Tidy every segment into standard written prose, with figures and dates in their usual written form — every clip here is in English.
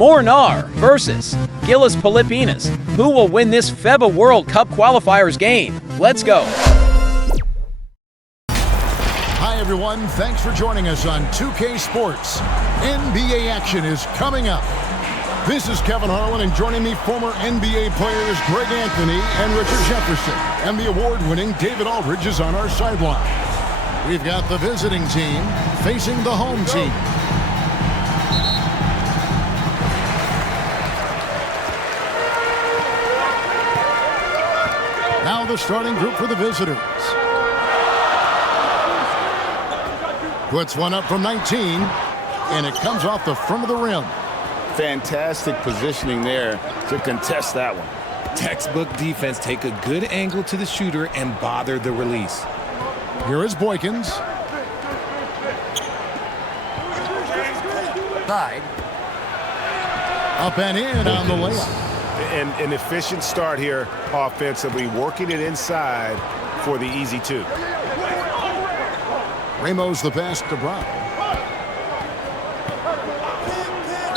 Mornar versus GILAS Pilipinas. Who will win this FIBA World Cup qualifiers game? Let's go. Hi everyone, thanks for joining us on 2K Sports. NBA action is coming up. This is Kevin Harlan, and joining me, former NBA players Greg Anthony and Richard Jefferson. And the award-winning David Aldridge is on our sideline. We've got the visiting team facing the home team. Now the starting group for the visitors. Puts one up from 19, and it comes off the front of the rim. Fantastic positioning there to contest that one. Textbook defense. Take a good angle to the shooter and bother the release. Here is Boykins. Side. Up and in on the layup. An efficient start here offensively, working it inside for the easy two. Ramos the pass to Brown.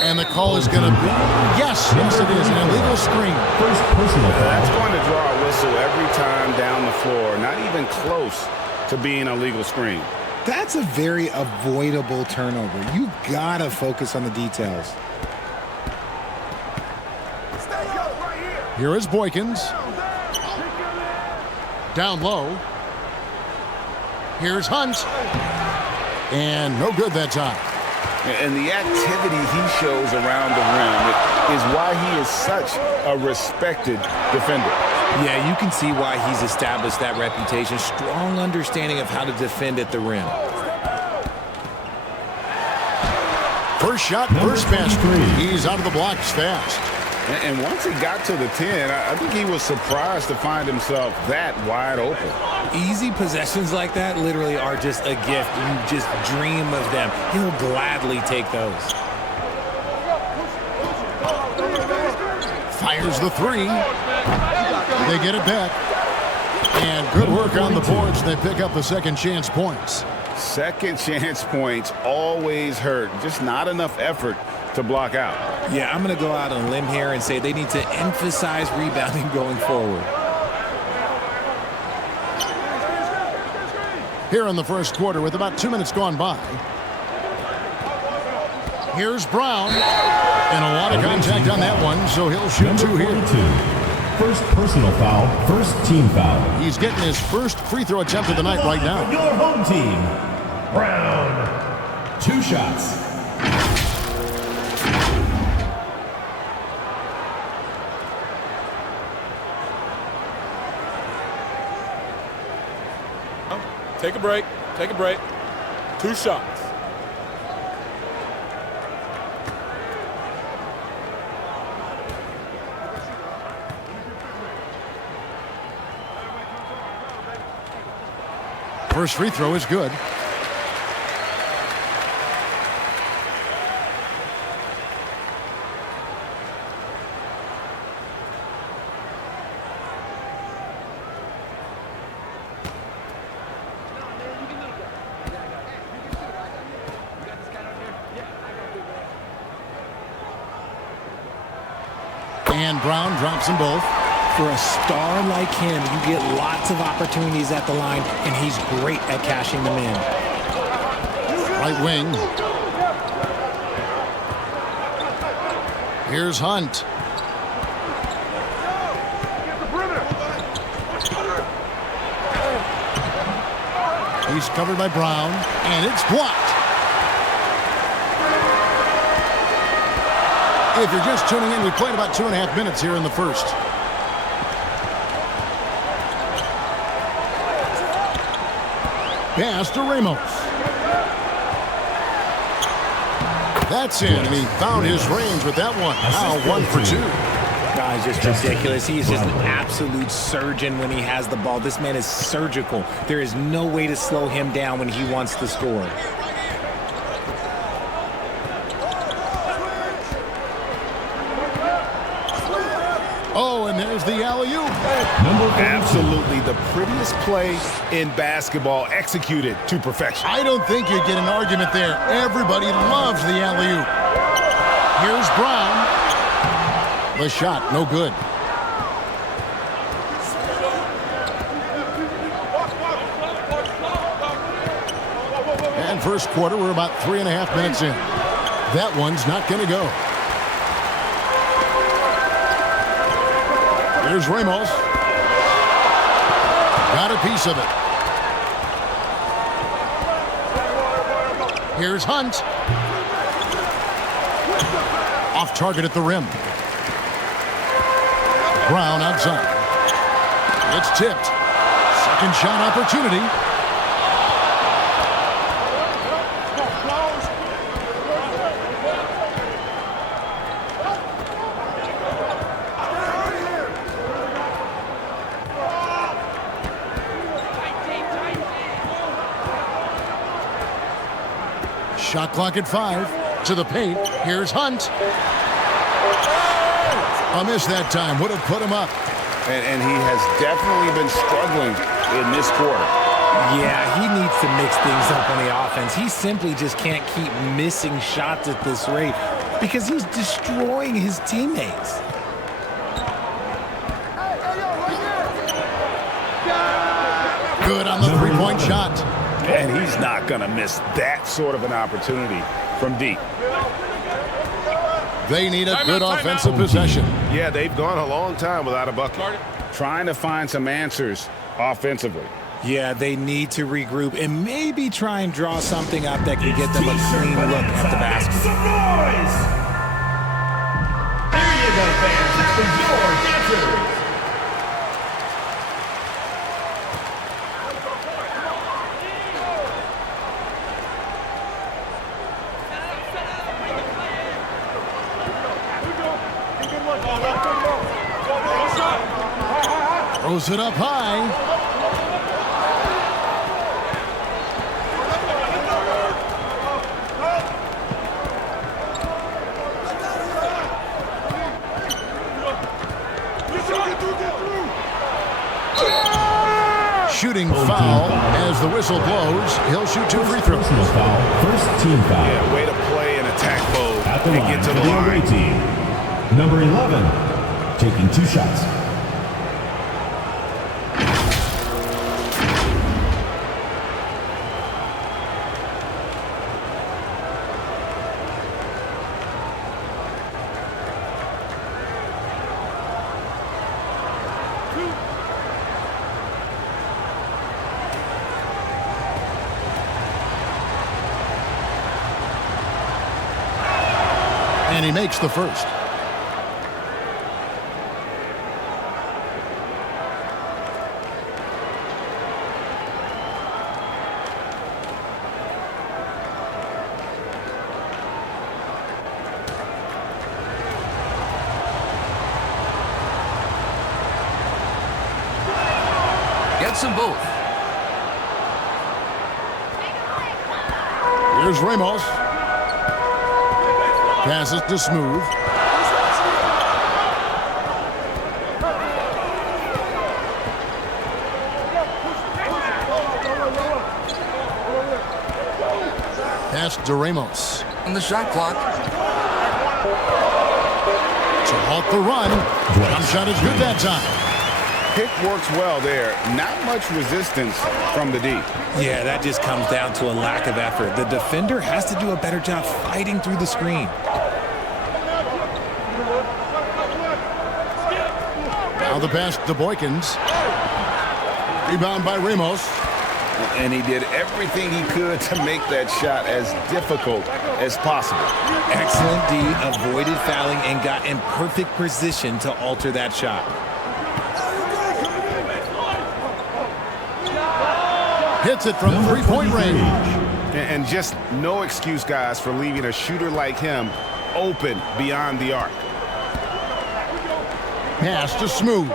And the call is going to be, yes, it is, an illegal screen. That's going to draw a whistle every time down the floor. Not even close to being a legal screen. That's a very avoidable turnover. You gotta focus on the details. Here is Boykins. Down low. Here's Hunt. And no good that time. And the activity he shows around the rim is why he is such a respected defender. Yeah, you can see why he's established that reputation. Strong understanding of how to defend at the rim. First shot, first pass. He's out of the blocks fast. And once he got to the 10, I think he was surprised to find himself that wide open. Easy possessions like that literally are just a gift. You just dream of them. He'll gladly take those. Fires the three. They get it back. And good work on the boards. They pick up the second chance points. Second chance points always hurt. Just not enough effort to block out. Yeah, I'm going to go out on a limb here and say they need to emphasize rebounding going forward. Here in the first quarter with about 2 minutes gone by. Here's Brown. And a lot of contact on that one, so he'll shoot two here. First personal foul, first team foul. He's getting his first free throw attempt of the night right now. Your home team, Brown. 2 shots. Take a break. Take a break. 2 shots. First free throw is good. And Brown drops them both. For a star like him, you get lots of opportunities at the line, and he's great at cashing them in. Right wing. Here's Hunt. He's covered by Brown, and it's blocked. If you're just tuning in, we played about 2.5 minutes here in the first. Pass to Ramos. That's in, and he found his range with that one. Now 1 for 2. Guy's just ridiculous. He is just an absolute surgeon when he has the ball. This man is surgical. There is no way to slow him down when he wants to score. Oh, and there's the alley-oop. Absolutely the prettiest play in basketball, executed to perfection. I don't think you'd get an argument there. Everybody loves the alley-oop. Here's Brown. The shot, no good. And first quarter, we're about 3.5 minutes in. That one's not going to go. Here's Ramos. Got a piece of it. Here's Hunt. Off target at the rim. Brown outside. It's tipped. Second shot opportunity. Shot clock at 5. To the paint. Here's Hunt. A miss that time. Would have put him up. And he has definitely been struggling in this quarter. Yeah, he needs to mix things up on the offense. He simply just can't keep missing shots at this rate because he's destroying his teammates. Good on the three-point shot. And he's not going to miss that sort of an opportunity from deep. They need a good offensive possession. Yeah, they've gone a long time without a bucket. Trying to find some answers offensively. Yeah, they need to regroup and maybe try and draw something up that can get them a clean look at the basket. Some noise! There you go, fans. It's for your dancers. Throws it up high. Shooting foul as the whistle blows. He'll shoot 2 free throws. Personal foul. First team foul. Yeah, way to play an attack mode At the and line get to for the the line. away team. Number 11, taking 2 shots. And he makes the first. Gets them both. Here's Ramos. Passes to Smooth. Pass to Ramos. On the shot clock. To halt the run. Jump shot is good that time. Pick works well there. Not much resistance from the deep. Yeah, that just comes down to a lack of effort. The defender has to do a better job fighting through the screen. Now the pass to Boykins. Rebound by Ramos. And he did everything he could to make that shot as difficult as possible. Excellent D, avoided fouling and got in perfect position to alter that shot. Hits it from three-point range. And just no excuse, guys, for leaving a shooter like him open beyond the arc. Pass to Smooth.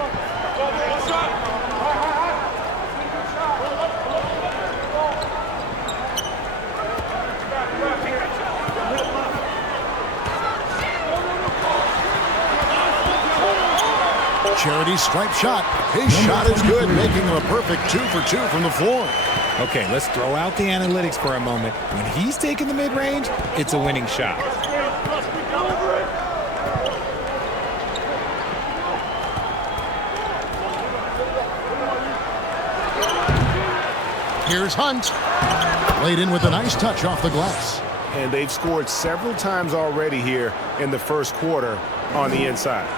Charity stripe shot. His shot is good, making him a perfect 2 for 2 from the floor. Okay, let's throw out the analytics for a moment. When he's taking the mid-range, it's a winning shot. Here's Hunt. Laid in with a nice touch off the glass. And they've scored several times already here in the first quarter on the inside.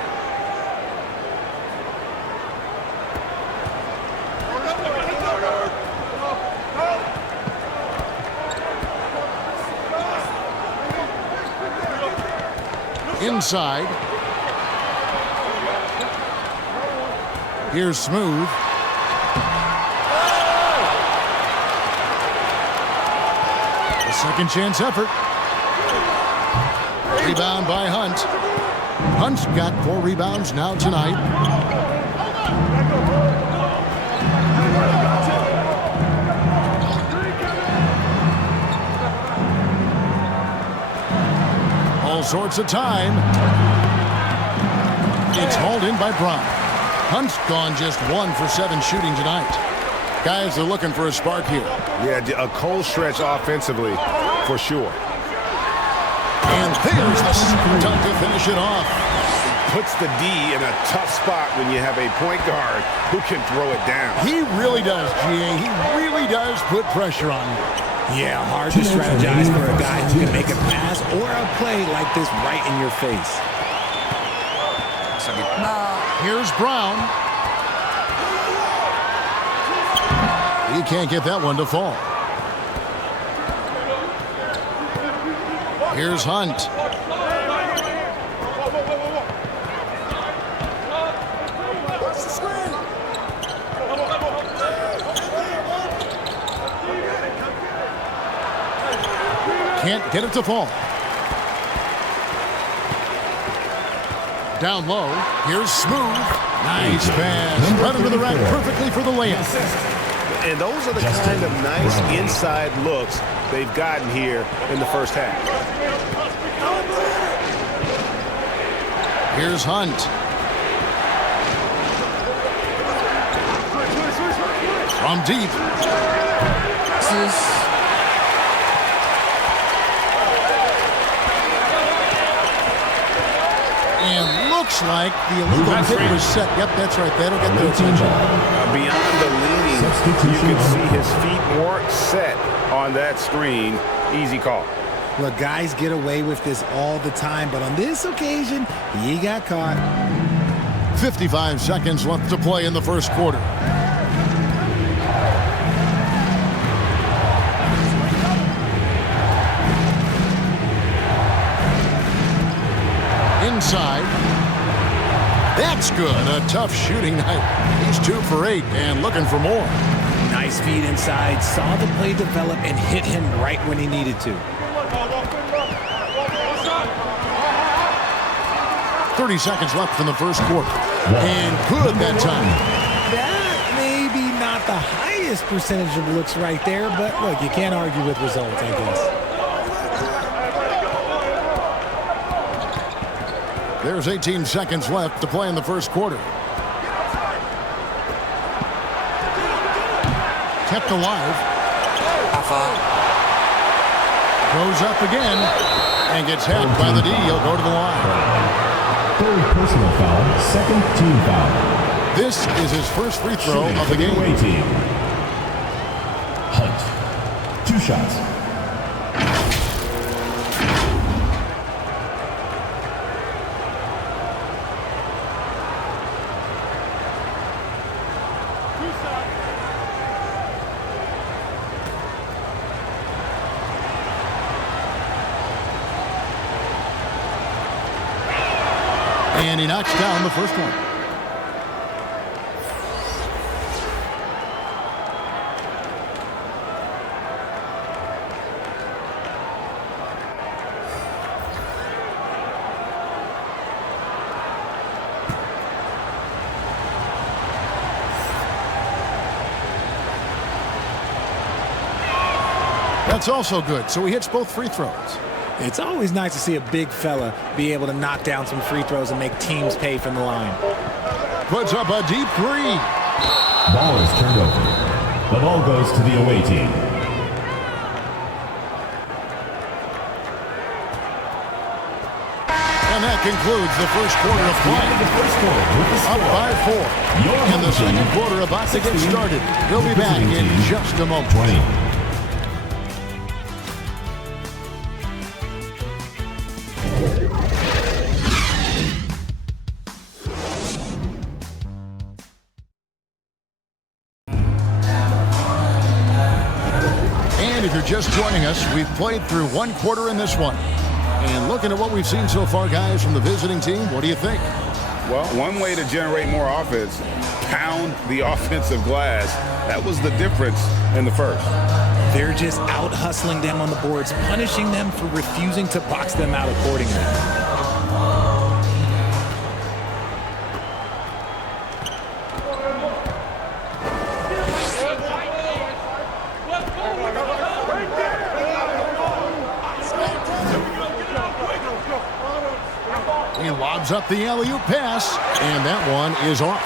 Inside. Here's Smooth. A second chance effort. Rebound by Hunt. Hunt's got 4 rebounds now tonight. All sorts of time. It's hauled in by Brown. Hunt's gone just 1 for 7 shooting tonight. Guys are looking for a spark here. Yeah, a cold stretch offensively for sure. And there's the time to finish it off. Puts the D in a tough spot when you have a point guard who can throw it down. He really does, GA. He really does put pressure on him. Yeah, hard to strategize for a guy who can make a pass or a play like this right in your face. Here's Brown. He can't get that one to fall. Here's Hunt. Can't get it to fall. Down low. Here's Smooth. Nice pass. Right under the rack perfectly for the layup. And those are the kind of nice inside looks they've gotten here in the first half. Here's Hunt. From deep. And looks like the illegal hit was set. Yep, that's right. That'll get their attention. Beyond the leaning, you can see his feet weren't set on that screen. Easy call. Look, guys get away with this all the time, but on this occasion, he got caught. 55 seconds left to play in the first quarter. Inside. That's good. A tough shooting night. He's 2 for 8 and looking for more. Nice feed inside. Saw the play develop and hit him right when he needed to. 30 seconds left in the first quarter. And good that time. That maybe not the highest percentage of looks right there, but look, you can't argue with results, I guess. There's 18 seconds left to play in the first quarter. Kept alive. Goes up again and gets hacked by the D. He'll go to the line. Third personal foul, second team foul. This is his first free throw of the game. Away team. Hunt. 2 shots. And he knocks down the first one. That's also good. So he hits both free throws. It's always nice to see a big fella be able to knock down some free throws and make teams pay from the line. Puts up a deep 3. Ball is turned over. The ball goes to the away team. And that concludes the first quarter of play. Up by 4. And the second quarter about to get started. We'll be back in just a moment. And if you're just joining us, we've played through one quarter in this one. And looking at what we've seen so far, guys, from the visiting team, what do you think? Well, one way to generate more offense, pound the offensive glass. That was the difference in the first. They're just out hustling them on the boards, punishing them for refusing to box them out accordingly. He lobs up the alley-oop pass, and that one is off.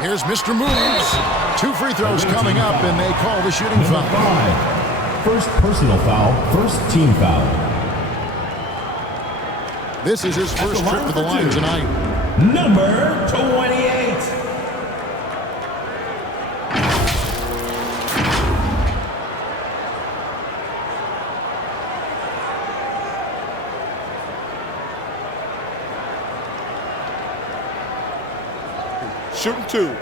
Here's Mr. Moves. 2 free throws coming up, and they call the shooting foul. 5. First personal foul, first team foul. This is his first trip to the line tonight. Number 28. Shooting 2.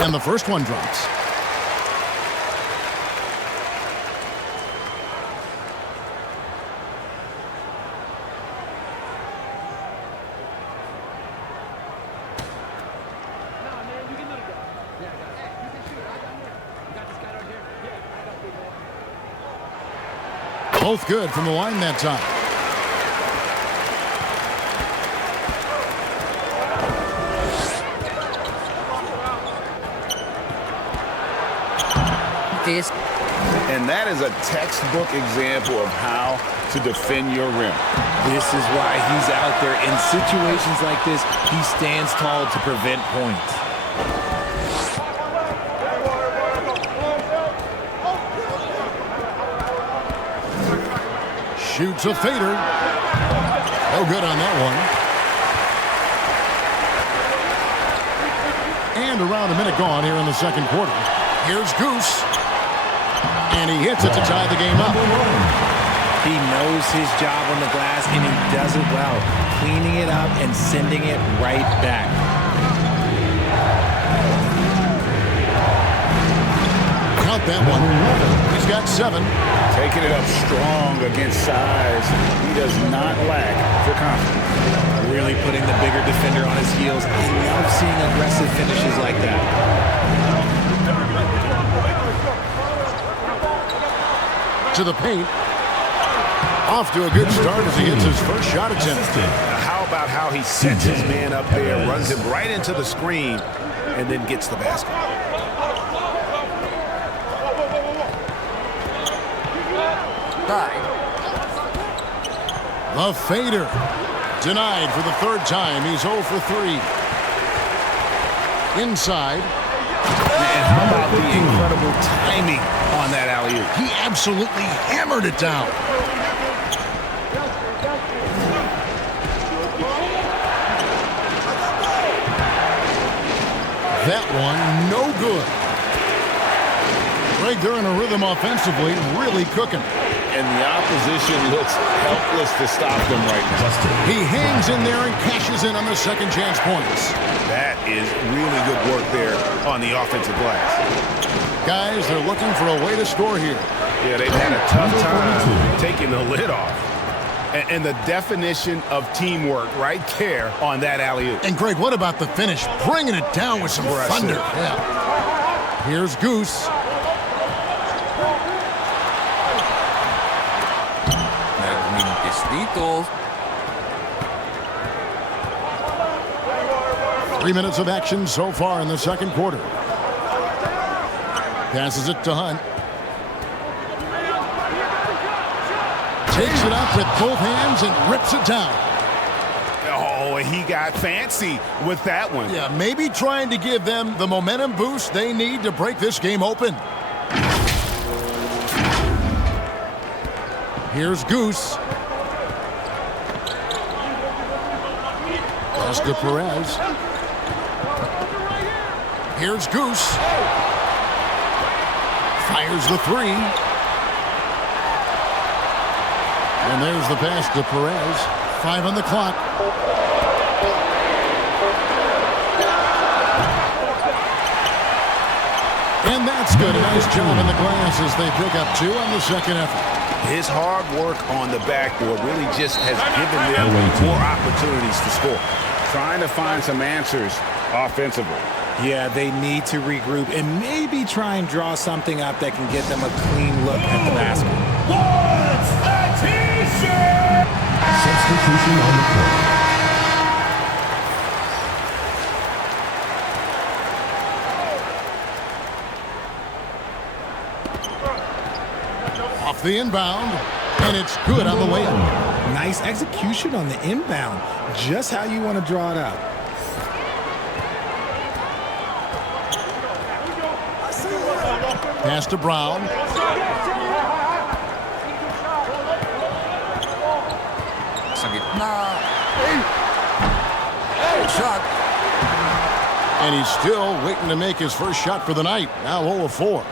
And the first one drops. Both good from the line that time. And that is a textbook example of how to defend your rim. This is why he's out there. In situations like this, he stands tall to prevent points. Shoots a fader. No good on that one. And around a minute gone here in the second quarter. Here's Goose. And he hits it to tie the game up. He knows his job on the glass, and he does it well, cleaning it up and sending it right back. Count that one. He's got 7. Taking it up strong against size. He does not lack for confidence. Really putting the bigger defender on his heels. I love seeing aggressive finishes like that. To the paint. Off to a good start as he hits his first shot attempt. How about how he sets his man up there, runs him right into the screen, and then gets the basket. The fader. Denied for the third time. He's 0 for 3. Inside. And how about the incredible timing on that alley-oop? He absolutely hammered it down. That one, no good. Greg, they're in a rhythm offensively, really cooking. And the opposition looks helpless to stop them right now. He hangs in there and cashes in on the second chance points. That is really good work there on the offensive glass. Guys, they're looking for a way to score here. Yeah, they've had a tough time taking the lid off. And the definition of teamwork right there on that alley-oop. And Greg, what about the finish? Bringing it down with some thunder. Yeah. Here's Goose. Magnificito. 3 minutes of action so far in the second quarter. Passes it to Hunt. Takes it up with both hands and rips it down. Oh, and he got fancy with that one. Yeah, maybe trying to give them the momentum boost they need to break this game open. Here's Goose. Pass to Perez. Here's Goose. Fires the three. And there's the pass to Perez. 5 on the clock. And that's good. A nice job in the glass as they pick up 2 on the second effort. His hard work on the backboard really just has given them more opportunities to score. Trying to find some answers offensively. Yeah, they need to regroup and maybe try and draw something up that can get them a clean look at the basket. What's a T-shirt? Substitution on the court. Off the inbound, and it's good on the way up. Nice execution on the inbound. Just how you want to draw it up. Pass to Brown. Shot. And he's still waiting to make his first shot for the night. Now 0 of 4.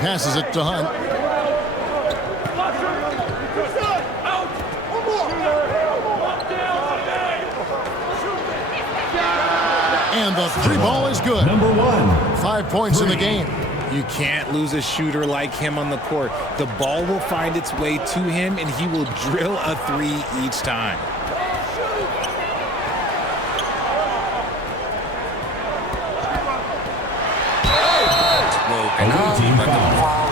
Passes it to Hunt. And the 3 ball is good. Number 1. 5 points in the game. You can't lose a shooter like him on the court. The ball will find its way to him, and he will drill a 3 each time. Away team foul.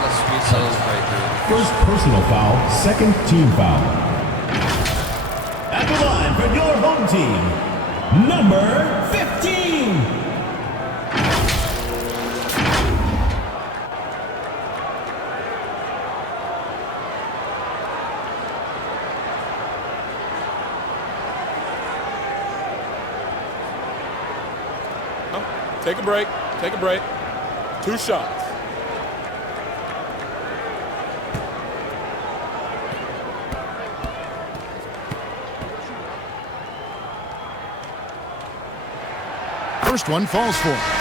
First personal foul, second team foul. At the line for your home team, number 15. Take a break. Take a break. 2 shots. First one falls for him.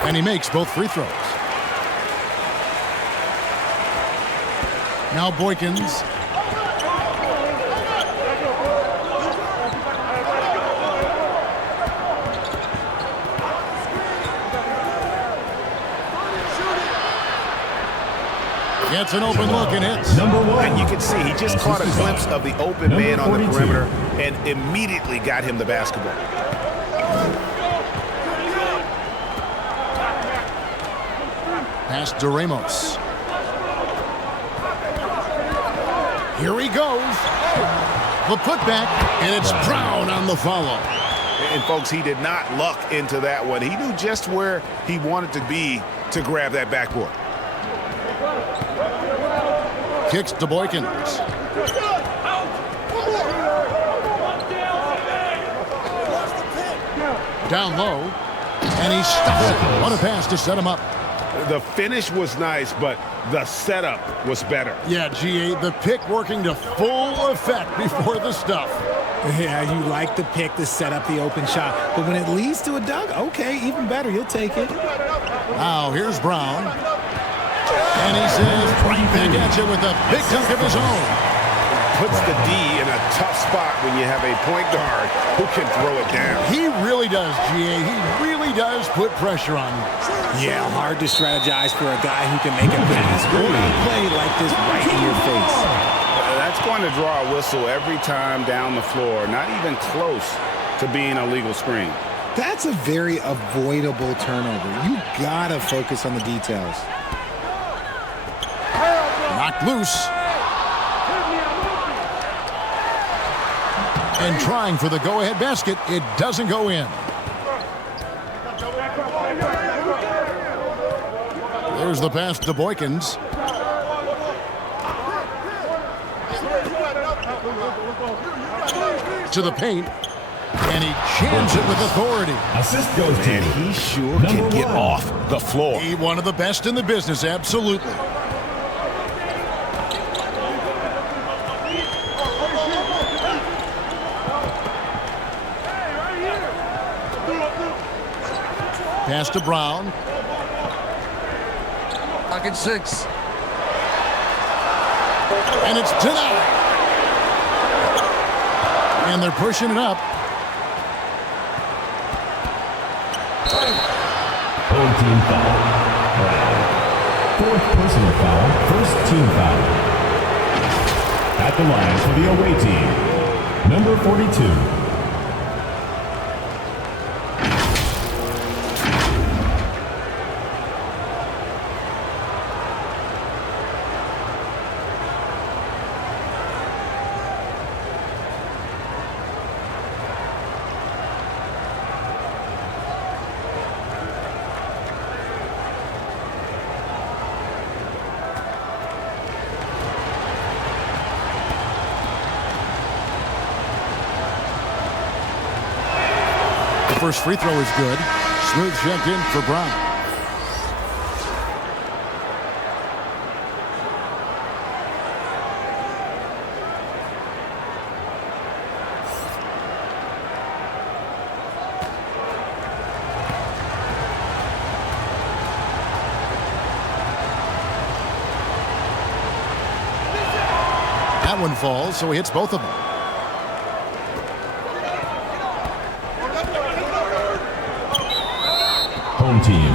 And he makes both free throws. Now Boykins. Gets an open look and hits. Number 1. And you can see he just caught a glimpse of the open man on the perimeter and immediately got him the basketball. Pass to Ramos. Here he goes. The putback, and it's Brown on the follow. And folks, he did not luck into that one. He knew just where he wanted to be to grab that backboard. Kicks to Boykins. Down low, and he stops it. What a pass to set him up. The finish was nice, but the setup was better. Yeah, GA, the pick working to full effect before the stuff. Yeah, you like the pick to set up the open shot. But when it leads to a dunk, okay, even better. You'll take it. Now, here's Brown. And he says, right back at you with a big dunk of his own. Puts the D in a tough spot when you have a point guard who can throw it down. He really does, GA. He really does put pressure on you. Yeah, hard to strategize for a guy who can make a pass or a play like this right in your face. That's going to draw a whistle every time down the floor. Not even close to being a legal screen. That's a very avoidable turnover. You gotta focus on the details. Knocked loose. And trying for the go-ahead basket. It doesn't go in. There's the pass to Boykins. To the paint. And he jams it with authority. Assist goes to And he sure can get off the floor. He one of the best in the business, absolutely. Pass to Brown. Pocket 6. And it's denied. And they're pushing it up. Home team foul. Fourth personal foul. First team foul. At the line for the away team, number 42. First free throw is good. Smooth checked in for Brown. That one falls, so he hits both of them. Home team.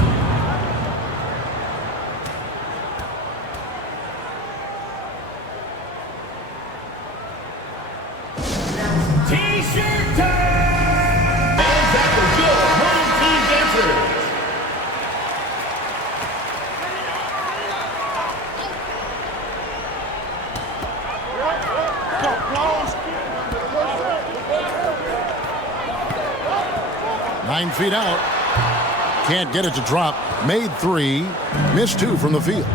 T-shirt time! And that was your home team dancers. Nine feet out. Can't get it to drop. Made three. Missed two from the field.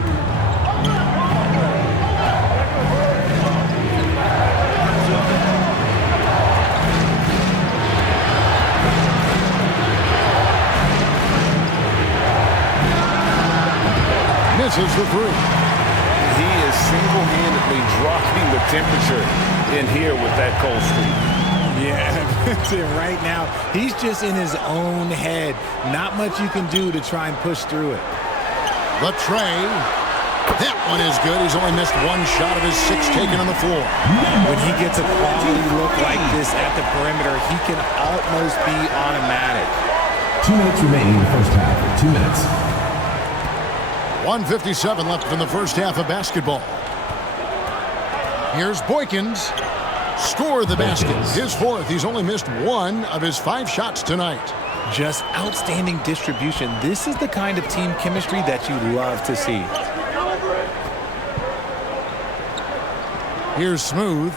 Misses the three. He is single-handedly dropping the temperature in here with that cold streak. Yeah, right now, he's just in his own head. Not much you can do to try and push through it. The tray. That one is good. He's only missed one shot of his six taken on the floor. When he gets a quality look like this at the perimeter, he can almost be automatic. 2 minutes remaining in the first half. 2 minutes. 1:57 left in the first half of basketball. Here's Boykins. Score the basket. His fourth. He's only missed one of his 5 shots tonight. Just outstanding distribution. This is the kind of team chemistry that you love to see. Here's Smooth.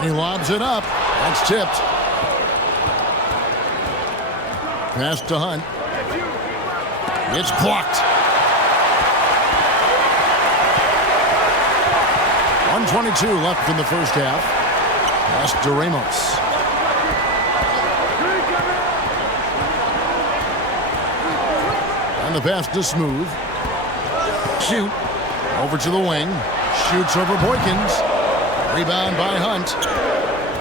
He lobs it up. That's tipped. Pass to Hunt. It's blocked. 1:22 left in the first half. Pass to Ramos. And the pass to Smooth. Shoot. Over to the wing. Shoots over Boykins. Rebound by Hunt.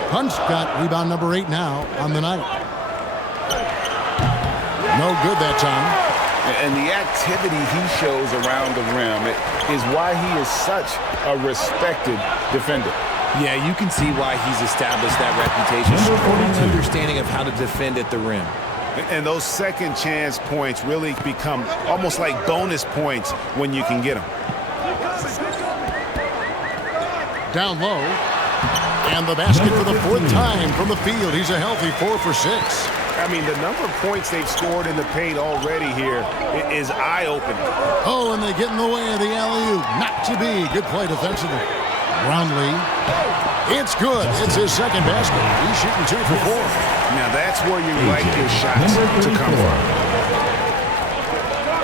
Hunt's got rebound number 8 now on the night. No good that time. And the activity he shows around the rim is why he is such a respected defender. Yeah, you can see why he's established that reputation. Strong understanding of how to defend at the rim. And those second chance points really become almost like bonus points when you can get them. Down low. And the basket for the 4th time from the field. He's a healthy 4 for 6. I mean, the number of points they've scored in the paint already here is eye-opening. Oh, and they get in the way of the alley-oop. Not to be. Good play defensively. Brownlee. It's good. It's his second basket. He's shooting 2 for 4. Now that's where you like your shots to come from.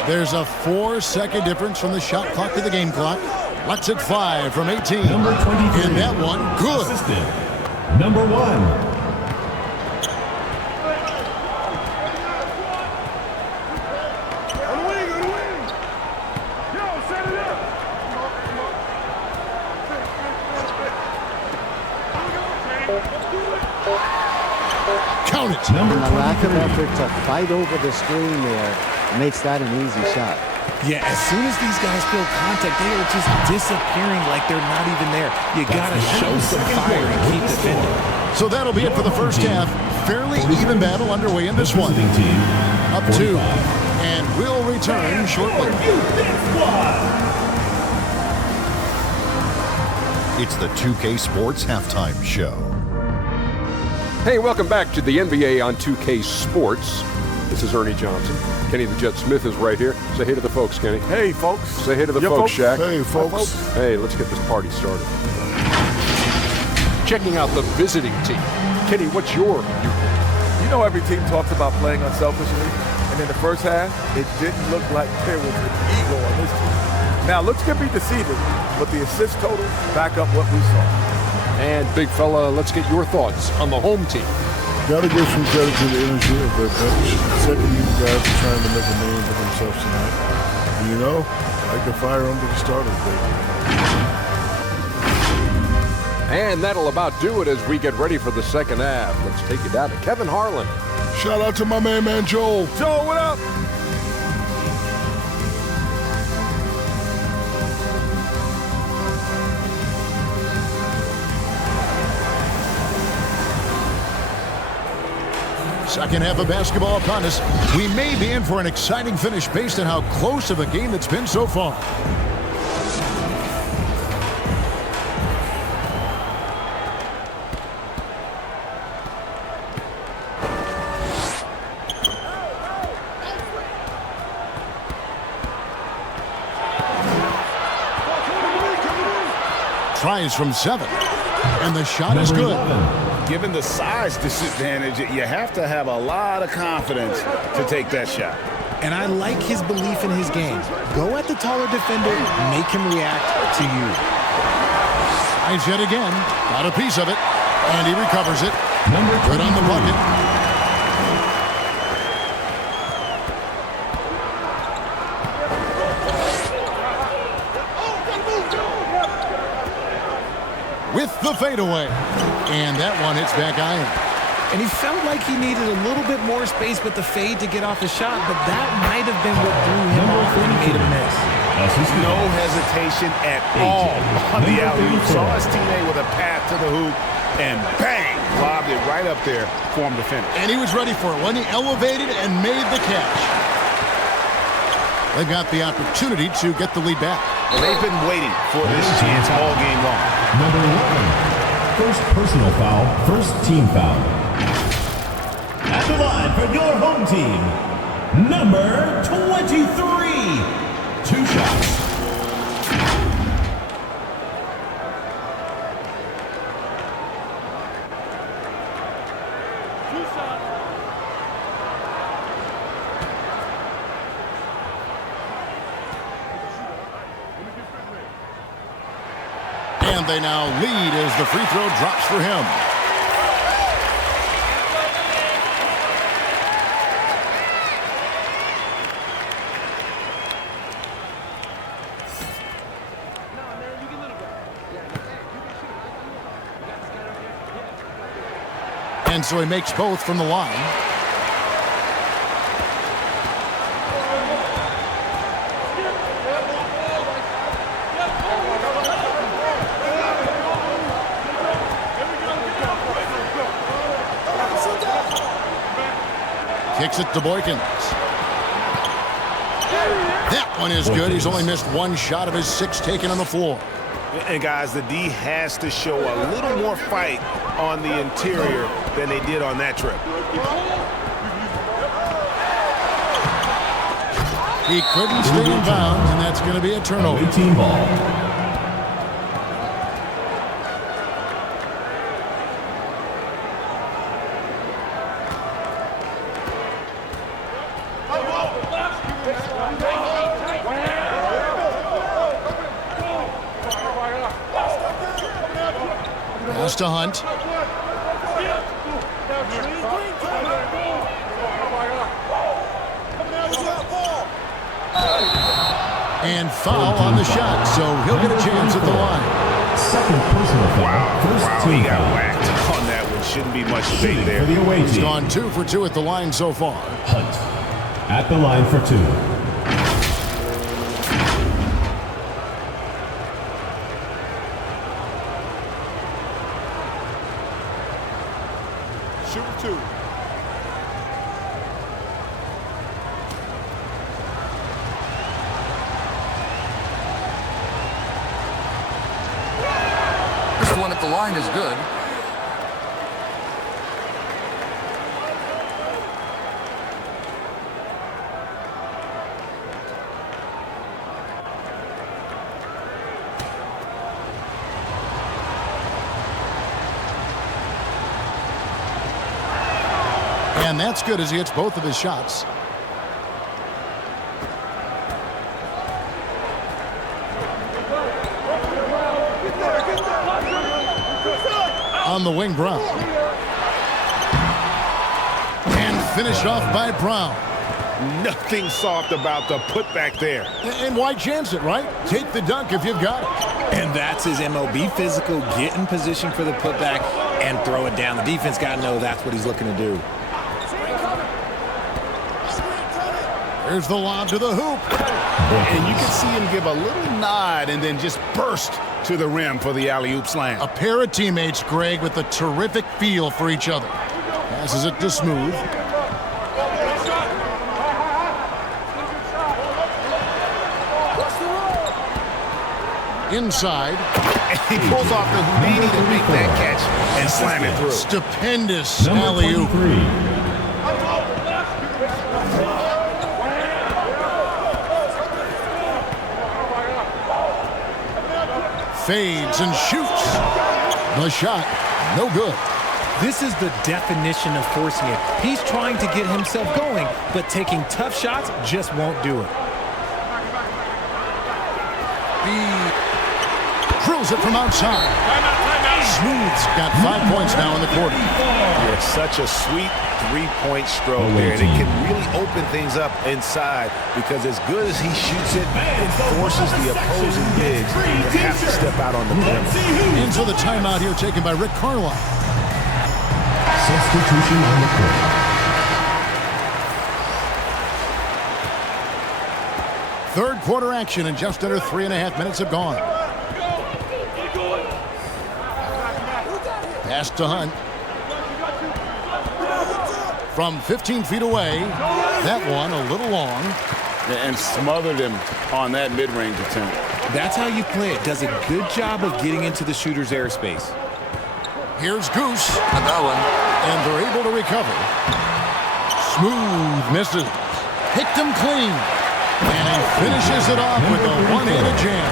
There's a 4-second difference from the shot clock to the game clock. Lets it 5 from 18. Number 23. And that one, good. Assistant. Number 1. Count it. Number And the lack of 23. effort to fight over the screen there makes that an easy shot. Yeah, as soon as these guys feel contact, they are just disappearing like they're not even there. You got to show some fire and keep defending. So that'll be it for the first half. Fairly even battle underway in this one. Visiting team. Up 2. And we'll return shortly. It's the 2K Sports Halftime Show. Hey, welcome back to the NBA on 2K Sports. This is Ernie Johnson. Kenny the Jet Smith is right here. Say hey to the folks, Kenny. Hey, folks. Say hey to the folks, Shaq. Hey, folks. Hey, let's get this party started. Checking out the visiting team. Kenny, what's your viewpoint? You know every team talks about playing unselfishly, and in the first half, it didn't look like there was an ego on this team. Now, looks could be deceiving, but the assist total back up what we saw. And big fella, let's get your thoughts on the home team. Got to give some credit to the energy of their bench. Second-unit guys are trying to make a name for themselves tonight. And you know, I like to fire them to the starters, baby. And that'll about do it as we get ready for the second half. Let's take it down to Kevin Harlan. Shout out to my man Joel. Joe, what up? Second half of basketball upon us. We may be in for an exciting finish based on how close of a game it's been so far. Tries from 7. And the shot is good. 11. Given the size disadvantage, you have to have a lot of confidence to take that shot. And I like his belief in his game. Go at the taller defender, make him react to you. Tries yet again. Got a piece of it. And he recovers it. Number Good on the bucket. With the fadeaway. And that one hits back iron. And he felt like he needed a little bit more space with the fade to get off the shot, but that might have been what threw him off and made him miss. No hesitation at all on the alley-oop. Saw his teammate with a path to the hoop, and bang, lobbed it right up there for him to finish. And he was ready for it when he elevated and made the catch. They've got the opportunity to get the lead back. Well, they've been waiting for this chance all game long. Number 11. First personal foul, first team foul. At the line for your home team, number 23. 2 shots. And they now lead as the free throw drops for him. And so he makes both from the line. Kicks it to Boykins. That one is good. He's only missed 1 shot of his 6 taken on the floor. And guys, the D has to show a little more fight on the interior than they did on that trip. He couldn't stay in bounds, and that's going to be a turnover. 18 ball. Pass to Hunt. And foul on the shot, so he'll get a chance at the line. Second personal foul. First He team got foul. whacked on that one. Shouldn't be much debate For there. the away He's team. gone 2 for 2 at the line so far. Hunt at the line for 2. Shooting 2. This one at the line is good. And that's good as he hits both of his shots. On the wing, Brown. And finished off by Brown. Nothing soft about the putback there. And why chance it, right? Take the dunk if you've got it. And that's his MO. Be physical, get in position for the putback, and throw it down. The defense got to know that's what he's looking to do. Here's the lob to the hoop. And you can see him give a little nod and then just burst to the rim for the alley-oop slam. A pair of teammates, Greg, with a terrific feel for each other. Passes it to Smooth. Inside. And he pulls off the Houdini to make that catch and slam it through. Stupendous Number alley-oop. 23. Fades and shoots. The shot, no good. This is the definition of forcing it. He's trying to get himself going, but taking tough shots just won't do it. Drills it from outside. Smooth's got 5 points now in the quarter. Yeah, such a sweet three-point stroke there. And it can really open things up inside because as good as he shoots it, it forces the opposing bigs to have to step out on the perimeter. Into the timeout here taken by Rick Carlisle. Substitution on the court. Third quarter action and just under 3.5 minutes have gone. Pass to Hunt. From 15 feet away, that one a little long. And smothered him on that mid-range attempt. That's how you play it. Does a good job of getting into the shooter's airspace. Here's Goose. Got that one. And they're able to recover. Smooth misses. Picked him clean. And he finishes it off with a one-handed jam.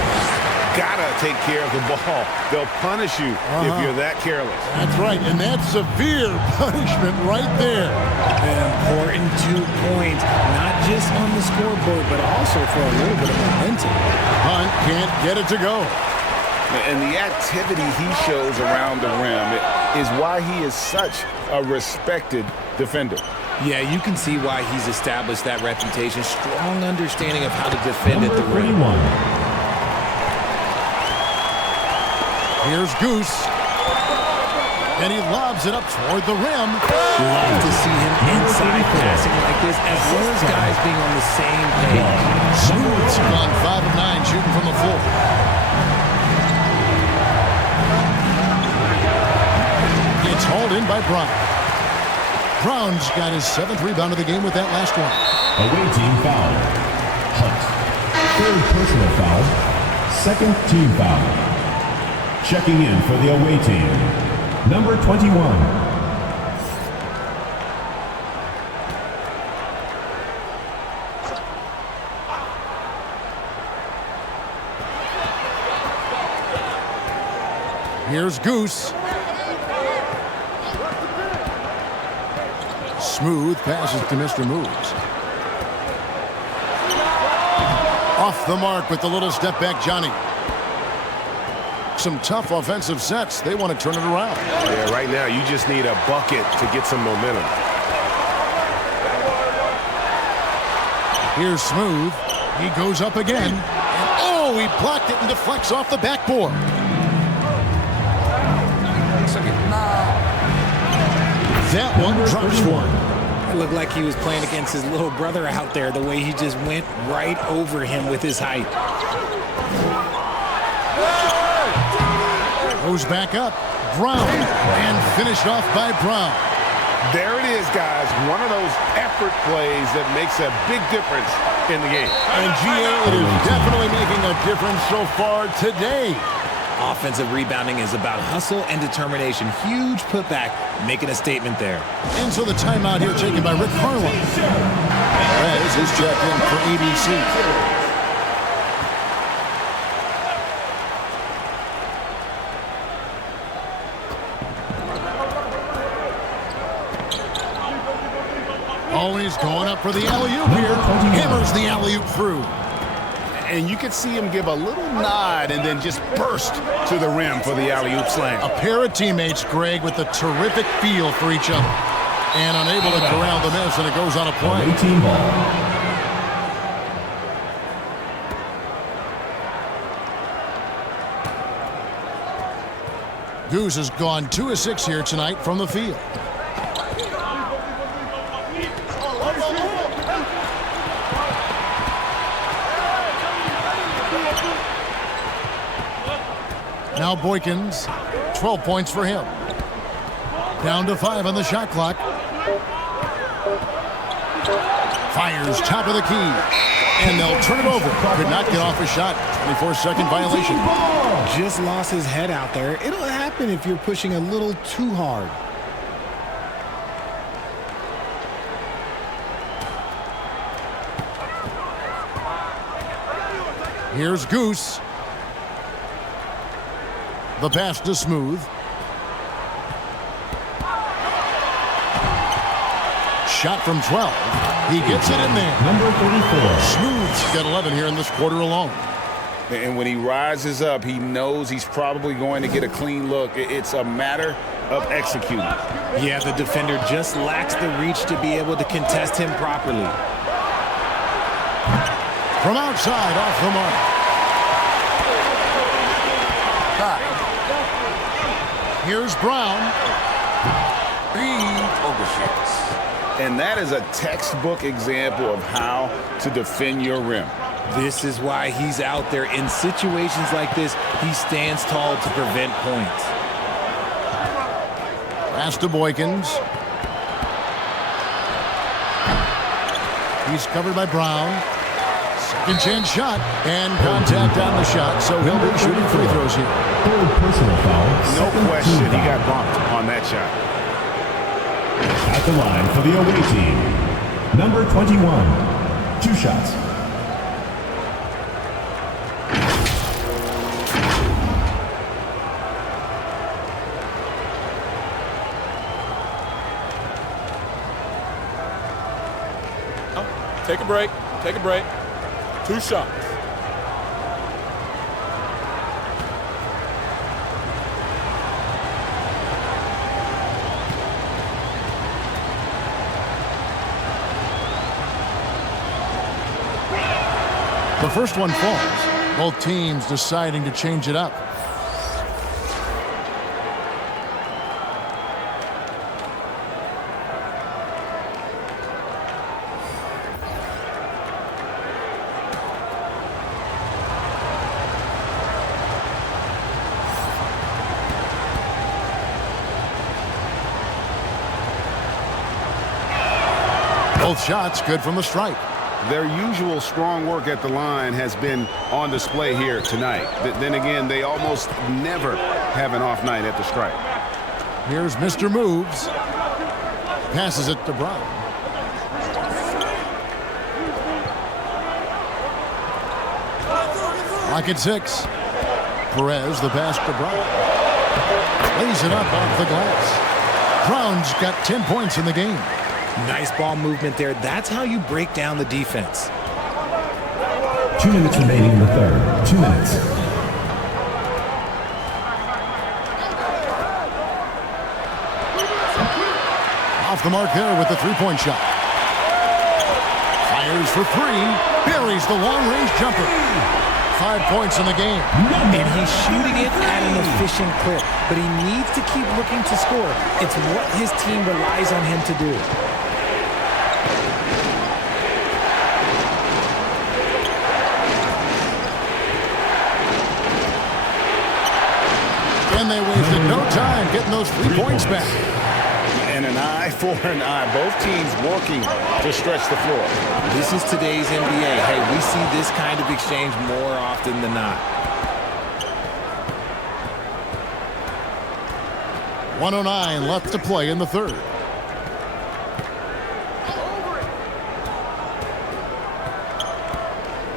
Gotta take care of the ball. They'll punish you if you're that careless. That's right, and that's severe punishment right there. An important 2 points, not just on the scoreboard, but also for a little bit of momentum. Hunt can't get it to go. And the activity he shows around the rim is why he is such a respected defender. Yeah, you can see why he's established that reputation. Strong understanding of how to defend at the rim. Here's Goose. And he lobs it up toward the rim. Love to see him inside passing like this, as well as guys being on the same page. Smooth's gone 5 of 9 shooting from the floor. It's hauled in by Brown. Brown's got his 7th rebound of the game with that last one. Away team foul. Hunt. Third personal foul. Second team foul. Checking in for the away team, number 21. Here's Goose. Smooth passes to Mr. Moves. Off the mark with the little step back, Johnny. Some tough offensive sets. They want to turn it around. Yeah, right now you just need a bucket to get some momentum. Here's Smooth. He goes up again. And oh, he blocked it and deflects off the backboard. That one drops one. It looked like he was playing against his little brother out there, the way he just went right over him with his height. Goes back up. Brown. And finished off by Brown. There it is, guys. One of those effort plays that makes a big difference in the game. And GA, it is definitely making a difference so far today. Offensive rebounding is about hustle and determination. Huge putback, making a statement there. And so the timeout here taken by Rick Harlan. Perez is checked in for ABC. Always going up for the alley-oop here. Hammers the alley-oop through. And you can see him give a little nod and then just burst to the rim for the alley-oop slam. A pair of teammates, Greg, with a terrific feel for each other. And unable to corral the miss, and it goes on a play. Team ball. Goose has gone 2 of 6 here tonight from the field. Now Boykins, 12 points for him. Down to 5 on the shot clock. Fires top of the key. And they'll turn it over. Could not get off a shot. 24-second violation. Just lost his head out there. It'll happen if you're pushing a little too hard. Here's Goose. The pass to Smooth. Shot from 12. He gets it in there. Number 34. Smooth's got 11 here in this quarter alone. And when he rises up, he knows he's probably going to get a clean look. It's a matter of executing. Yeah, the defender just lacks the reach to be able to contest him properly. From outside, off the mark. Here's Brown. He overshoots. And that is a textbook example of how to defend your rim. This is why he's out there. In situations like this, he stands tall to prevent points. Pass to Boykins. He's covered by Brown. Second chance shot. And contact on the shot, so he'll be shooting free throws here. Third personal foul. No question, he got bumped on that shot. At the line for the away team, number 21. 2 shots. Take a break. Take a break. 2 shots. The first one falls. Both teams deciding to change it up. Both shots good from the stripe. Their usual strong work at the line has been on display here tonight. Then again, they almost never have an off night at the stripe. Here's Mr. Moves. Passes it to Brown. Lock at 6. Perez, the pass to Brown. Lays it up off the glass. Brown's got 10 points in the game. Nice ball movement there. That's how you break down the defense. 2 minutes remaining in the third. 2 minutes. Off the mark there with the three-point shot. Fires for three. Buries the long-range jumper. 5 points in the game. And he's shooting it at an efficient clip, but he needs to keep looking to score. It's what his team relies on him to do. And they wasted no time getting those 3 points back. And an eye for an eye. Both teams working to stretch the floor. This is today's NBA. Hey, we see this kind of exchange more often than not. 1:09 left to play in the third.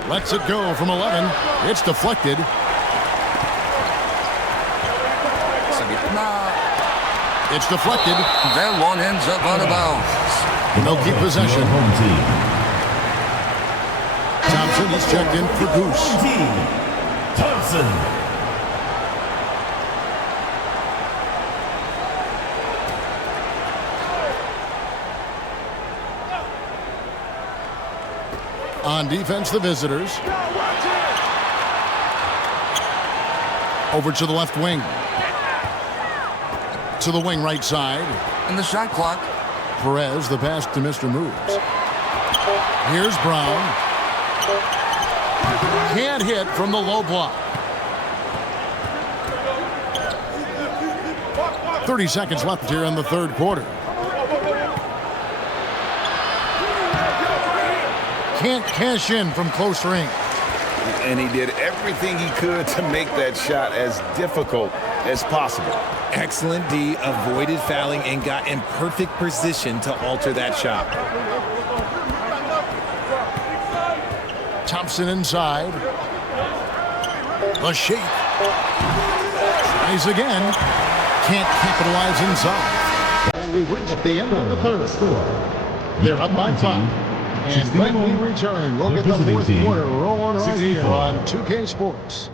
Lets it go from 11. It's deflected. It's deflected. That one ends up out of bounds. They'll keep possession. Home team. Thompson, he's checked in for Goose. Thompson. On defense, the visitors. Over to the left wing. To the wing right side. And the shot clock. Perez, the pass to Mr. Moves. Here's Brown. Can't hit from the low block. 30 seconds left here in the third quarter. Can't cash in from close range. And he did everything he could to make that shot as difficult as possible. Excellent D, avoided fouling and got in perfect position to alter that shot. Thompson inside. The shake. Tries again. Can't capitalize inside. We reach at the end of the third. They're up by 5. And when we return, we'll get the fourth quarter rolling right here on 2K Sports.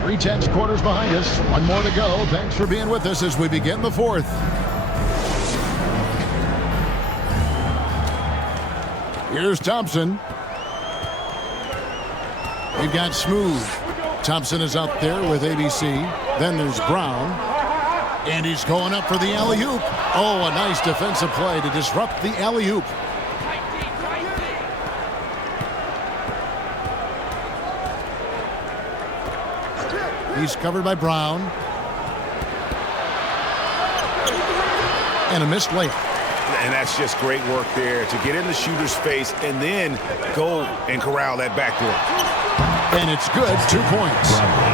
Three-tenths quarters behind us. One more to go. Thanks for being with us as we begin the fourth. Here's Thompson. We've got Smooth. Thompson is out there with ABC. Then there's Brown. And he's going up for the alley-oop. Oh, a nice defensive play to disrupt the alley-oop. He's covered by Brown. And a missed layup. And that's just great work there to get in the shooter's face and then go and corral that backdoor. And it's good. 2 points.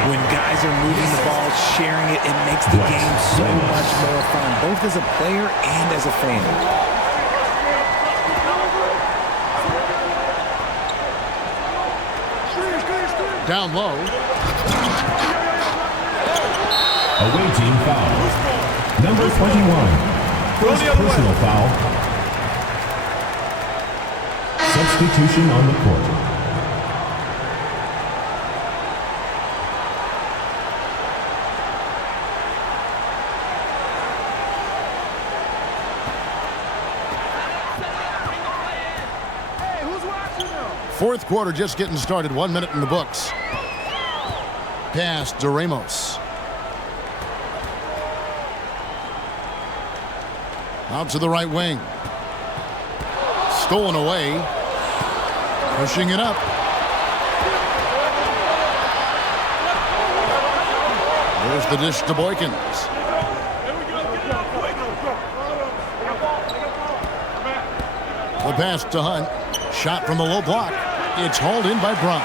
When guys are moving the ball, sharing it, it makes the game so much more fun, both as a player and as a fan. Down low. Away team foul. Number 21. First personal foul. Substitution on the court. Fourth quarter just getting started. 1 minute in the books. Pass to Ramos. Out to the right wing. Stolen away. Pushing it up. There's the dish to Boykins. The pass to Hunt. Shot from the low block. It's hauled in by Brown.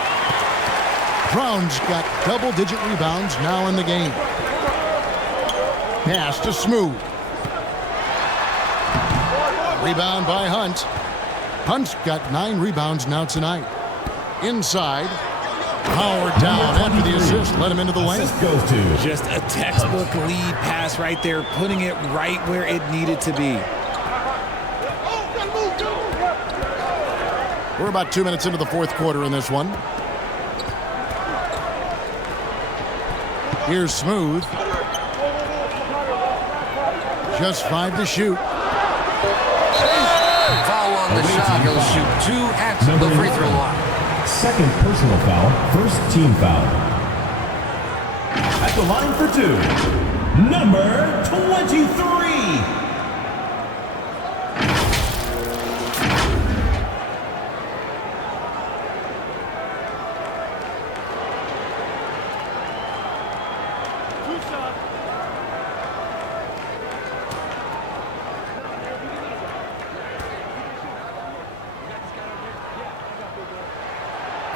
Brown's got double-digit rebounds now in the game. Pass to Smooth. Rebound by Hunt. Hunt's got 9 rebounds now tonight. Inside. Howard down after the assist. Let him into the lane. Goes to just a textbook lead pass right there, putting it right where it needed to be. We're about 2 minutes into the fourth quarter in this one. Here's Smooth. Just 5 to shoot. Foul on the shot. He'll shoot 2 at the free throw line. second personal foul, first team foul. At the line for 2, number 23.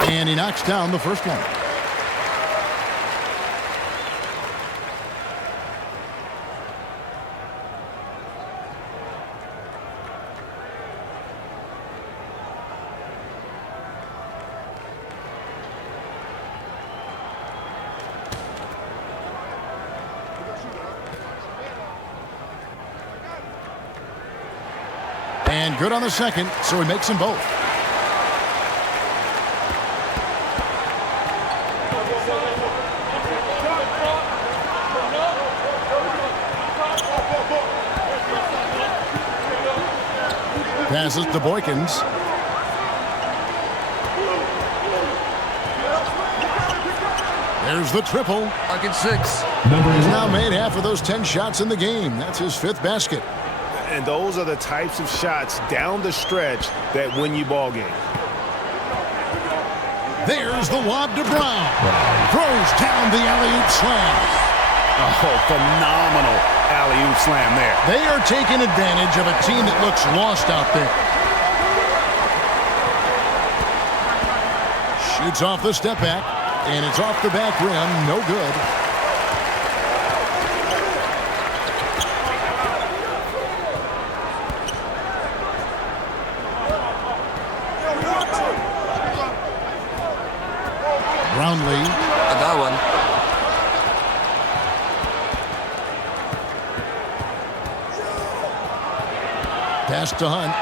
And he knocks down the first one. And good on the second, so he makes them both. Passes to Boykins. There's the triple. Bucket 6. He's now made half of those 10 shots in the game. That's his 5th basket. And those are the types of shots down the stretch that win you ball games. There's the lob to Brown. Throws down the alley-oop slam. Oh, phenomenal alley-oop slam there. They are taking advantage of a team that looks lost out there. Shoots off the step back, and it's off the back rim. No good. Brownlee. I got one. Pass to Hunt.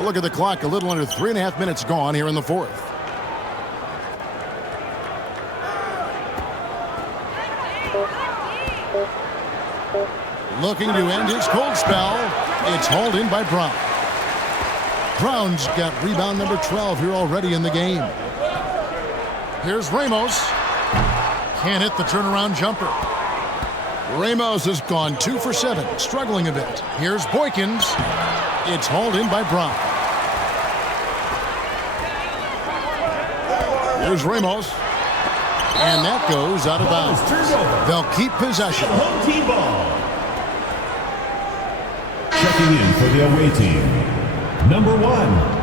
Look at the clock. A little under 3.5 minutes gone here in the fourth. Looking to end his cold spell. It's hauled in by Brown. Brown's got rebound number 12 here already in the game. Here's Ramos. Can't hit the turnaround jumper. Ramos has gone 2 for 7, struggling a bit. Here's Boykins. It's hauled in by Brown. Here's Ramos. And that goes out of bounds. They'll keep possession. Home team ball. Checking in for the away team, number 1.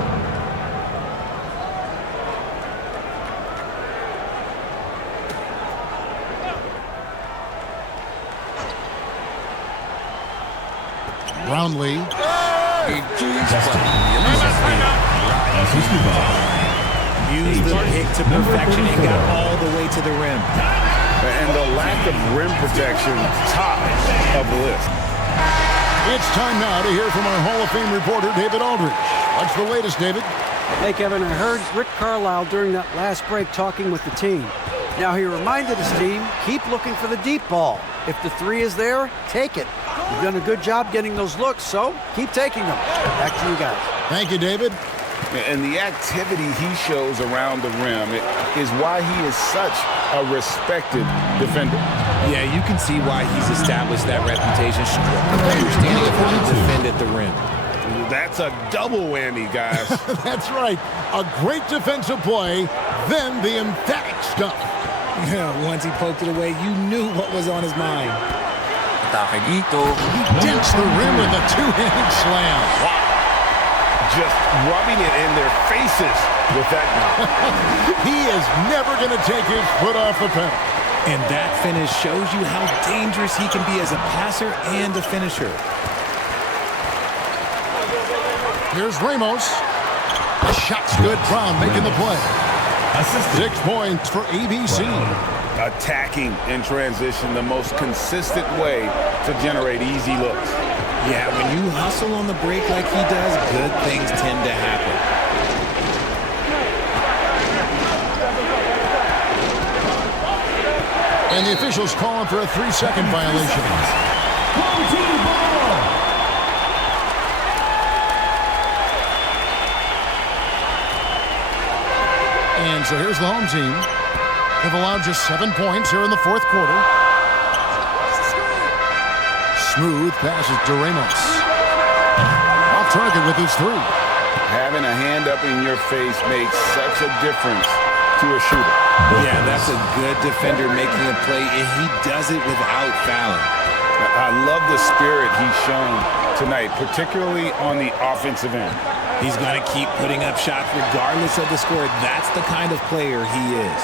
Brownlee. Used the pick to perfection and got all the way to the rim. And the lack of rim protection, top of the list. It's time now to hear from our Hall of Fame reporter, David Aldridge. What's the latest, David? Hey, Kevin, I heard Rick Carlisle during that last break talking with the team. Now, he reminded his team, keep looking for the deep ball. If the 3 is there, take it. You've done a good job getting those looks, so keep taking them. Back to you guys. Thank you, David. And the activity he shows around the rim is why he is such a respected defender. Yeah, you can see why he's established that reputation. Understanding of how to defend at the rim. That's a double whammy, guys. That's right. A great defensive play, then the emphatic stuff. Yeah, once he poked it away, you knew what was on his mind. He dents the rim with a 2-handed slam. Wow. Just rubbing it in their faces with that. He is never going to take his foot off the pedal. And that finish shows you how dangerous he can be as a passer and a finisher. Here's Ramos. The shot's good. Brown making the play. 6 points for ABC. Attacking in transition, the most consistent way to generate easy looks. Yeah, when you hustle on the break like he does, good things tend to happen. And the officials calling for a 3-second violation. Home team ball. And so here's the home team. They've allowed just 7 points here in the 4th quarter. Smooth passes to Ramos. Off target with his 3. Having a hand up in your face makes such a difference to a shooter. Yeah, that's a good defender making a play, and he does it without fouling. I love the spirit he's shown tonight, particularly on the offensive end. He's going to keep putting up shots regardless of the score. That's the kind of player he is.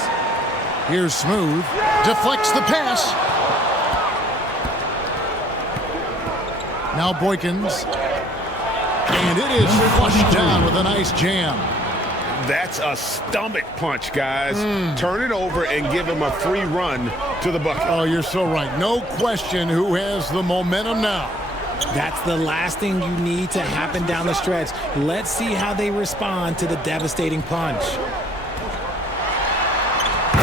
Here's Smooth. Deflects the pass. Now Boykins. And it is flushed down with a nice jam. That's a stomach punch, guys. Turn it over and give him a free run to the bucket. Oh, you're so right. No question who has the momentum now. That's the last thing you need to happen down the stretch. Let's see how they respond to the devastating punch.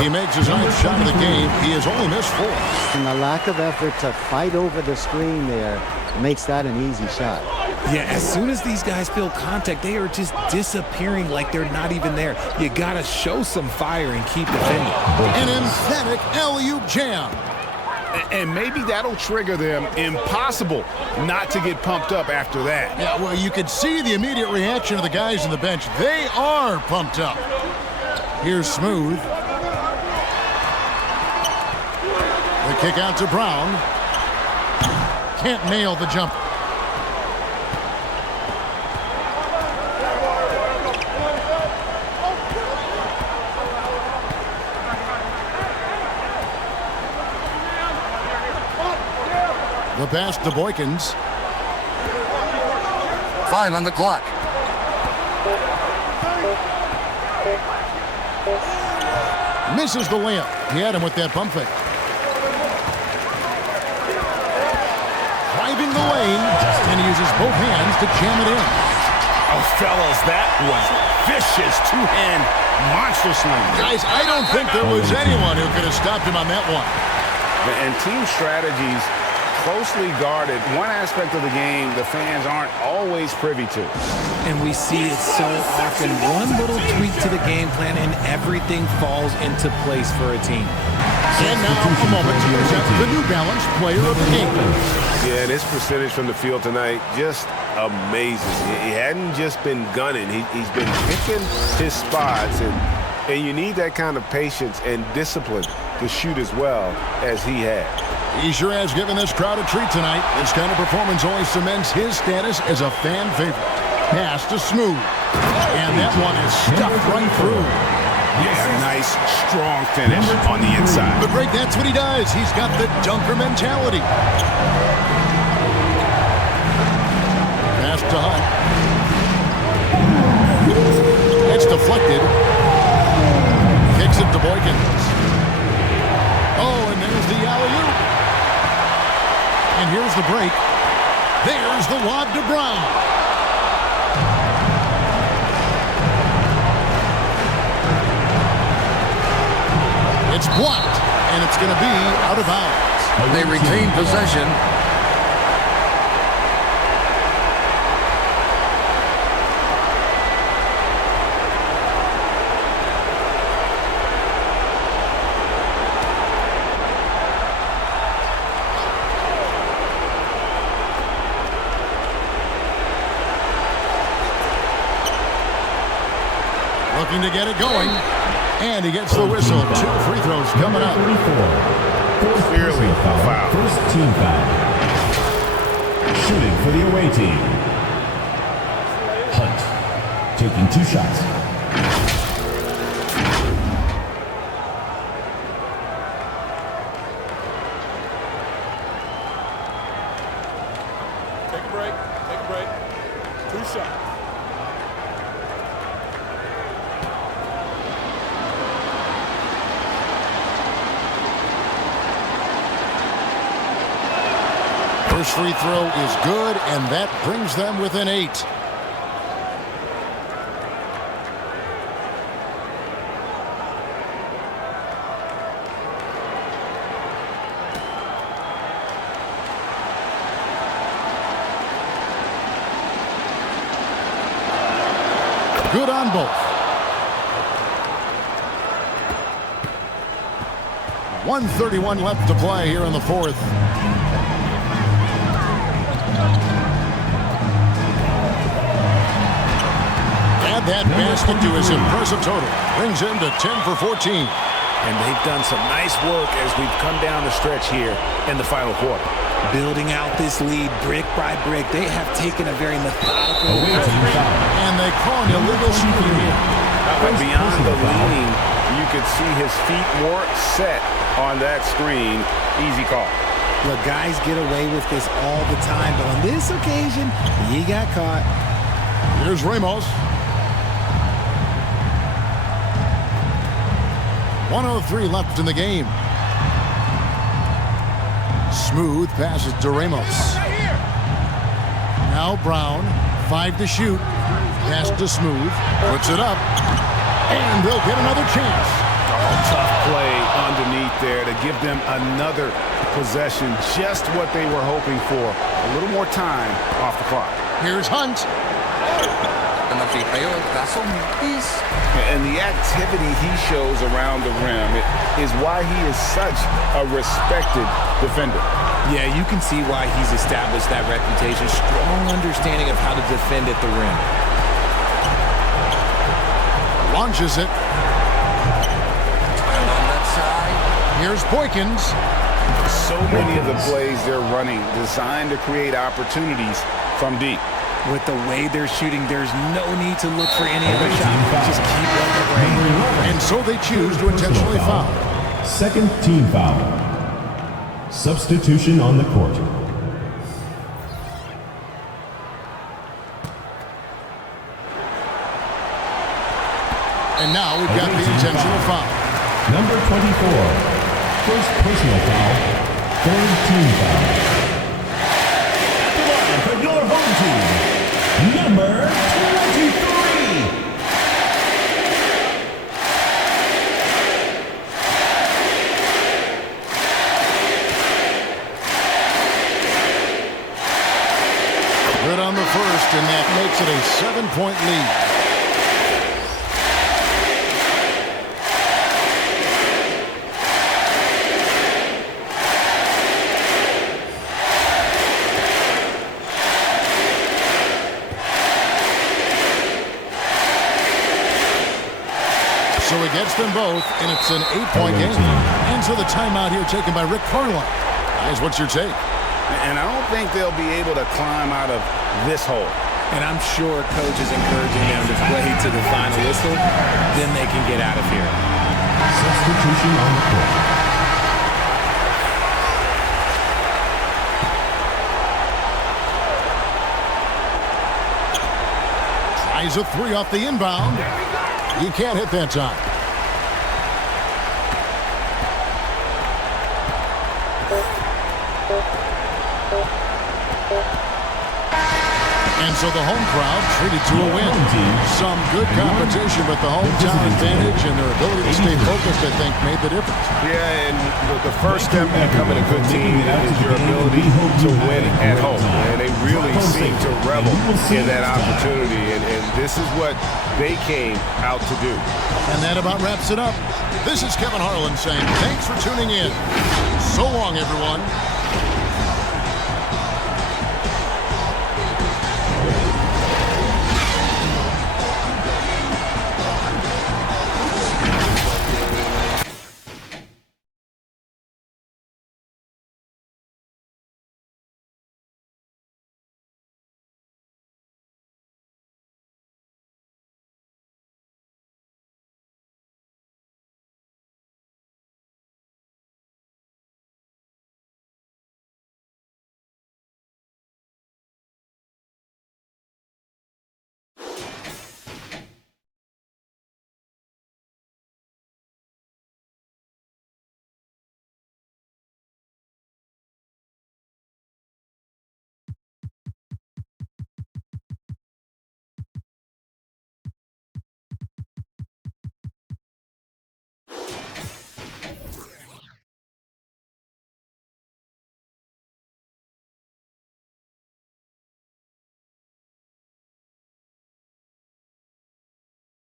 He makes his 9th shot of the game. He has only missed 4. And the lack of effort to fight over the screen there makes that an easy shot. Yeah, as soon as these guys feel contact, they are just disappearing like they're not even there. You got to show some fire and keep defending. An emphatic alley-oop jam. And maybe that'll trigger them. Impossible not to get pumped up after that. Yeah, well, you could see the immediate reaction of the guys on the bench. They are pumped up. Here's Smooth. The kick out to Brown. Can't nail the jumper. The pass to Boykins. 5 on the clock. Misses the layup. He had him with that pump fake. Driving the lane, and he uses both hands to jam it in. Oh, fellas, that was vicious two-hand monster slam. Guys, I don't think there was anyone who could have stopped him on that one. And team strategies closely guarded. One aspect of the game the fans aren't always privy to. And we see it so often. One little tweak to the game plan and everything falls into place for a team. And now a moment to present the New Balance Player of the Game. Yeah, and his percentage from the field tonight, just amazing. He hadn't just been gunning. He's been picking his spots, and you need that kind of patience and discipline to shoot as well as he had. He sure has given this crowd a treat tonight. This kind of performance only cements his status as a fan favorite. Pass to Smooth. And that one is stuffed right through. Yeah, nice, strong finish on the inside. But Greg, that's what he does. He's got the dunker mentality. Pass to Hunt. It's deflected. Kicks it to Boykins. Oh, and there's the alley-oop. And here's the break. There's the lob to Brown. It's blocked, and it's going to be out of bounds. They retain possession. Looking to get it going. And he gets the whistle. 2 free throws coming up. Clearly a foul. First team foul. Shooting for the away team. Hunt taking 2 shots. shot. First free throw is good, and that brings them within 8. Good on both. 1:31 left to play here in the fourth. Add that basket to his impressive total. Brings him to 10 for 14. And they've done some nice work as we've come down the stretch here in the final quarter. Building out this lead brick by brick. They have taken a very methodical approach. And they call an illegal screen here. Beyond the leaning, you could see his feet weren't set on that screen. Easy call. Look, guys get away with this all the time, but on this occasion, he got caught. Here's Ramos. 1:03 left in the game. Smooth passes to Ramos. Now Brown, 5 to shoot. Pass to Smooth, puts it up, and they'll get another chance. Oh, tough play underneath there to give them another possession. Just what they were hoping for. A little more time off the clock. Here's Hunt. And the activity he shows around the rim is why he is such a respected defender. Yeah, you can see why he's established that reputation. Strong understanding of how to defend at the rim. Launches it. Here's Boykins. So many of the plays they're running designed to create opportunities from deep. With the way they're shooting, there's no need to look for any other shot. Just keep letting it rain. And so they choose to intentionally foul. Second team foul. Substitution on the court. And now we've got the intentional foul. Number 24. First personal foul. Third team foul. For your home team, number 23. Good on the first, and that makes it a 7-point lead. So he gets them both, and it's an 8-point game. And so the timeout here taken by Rick Carlisle. Guys, what's your take? And I don't think they'll be able to climb out of this hole. And I'm sure coach is encouraging them to play to the final whistle. Then they can get out of here. Substitution on the court. Tries a 3 off the inbound. You can't hit that time. And so the home crowd treated to a win. Some good competition, but the hometown advantage and their ability to stay focused, I think, made the difference. Yeah, and the first step in becoming a good team is your ability to win at home. And they really seem to revel in that opportunity. And this is what they came out to do. And that about wraps it up. This is Kevin Harlan saying thanks for tuning in. So long, everyone.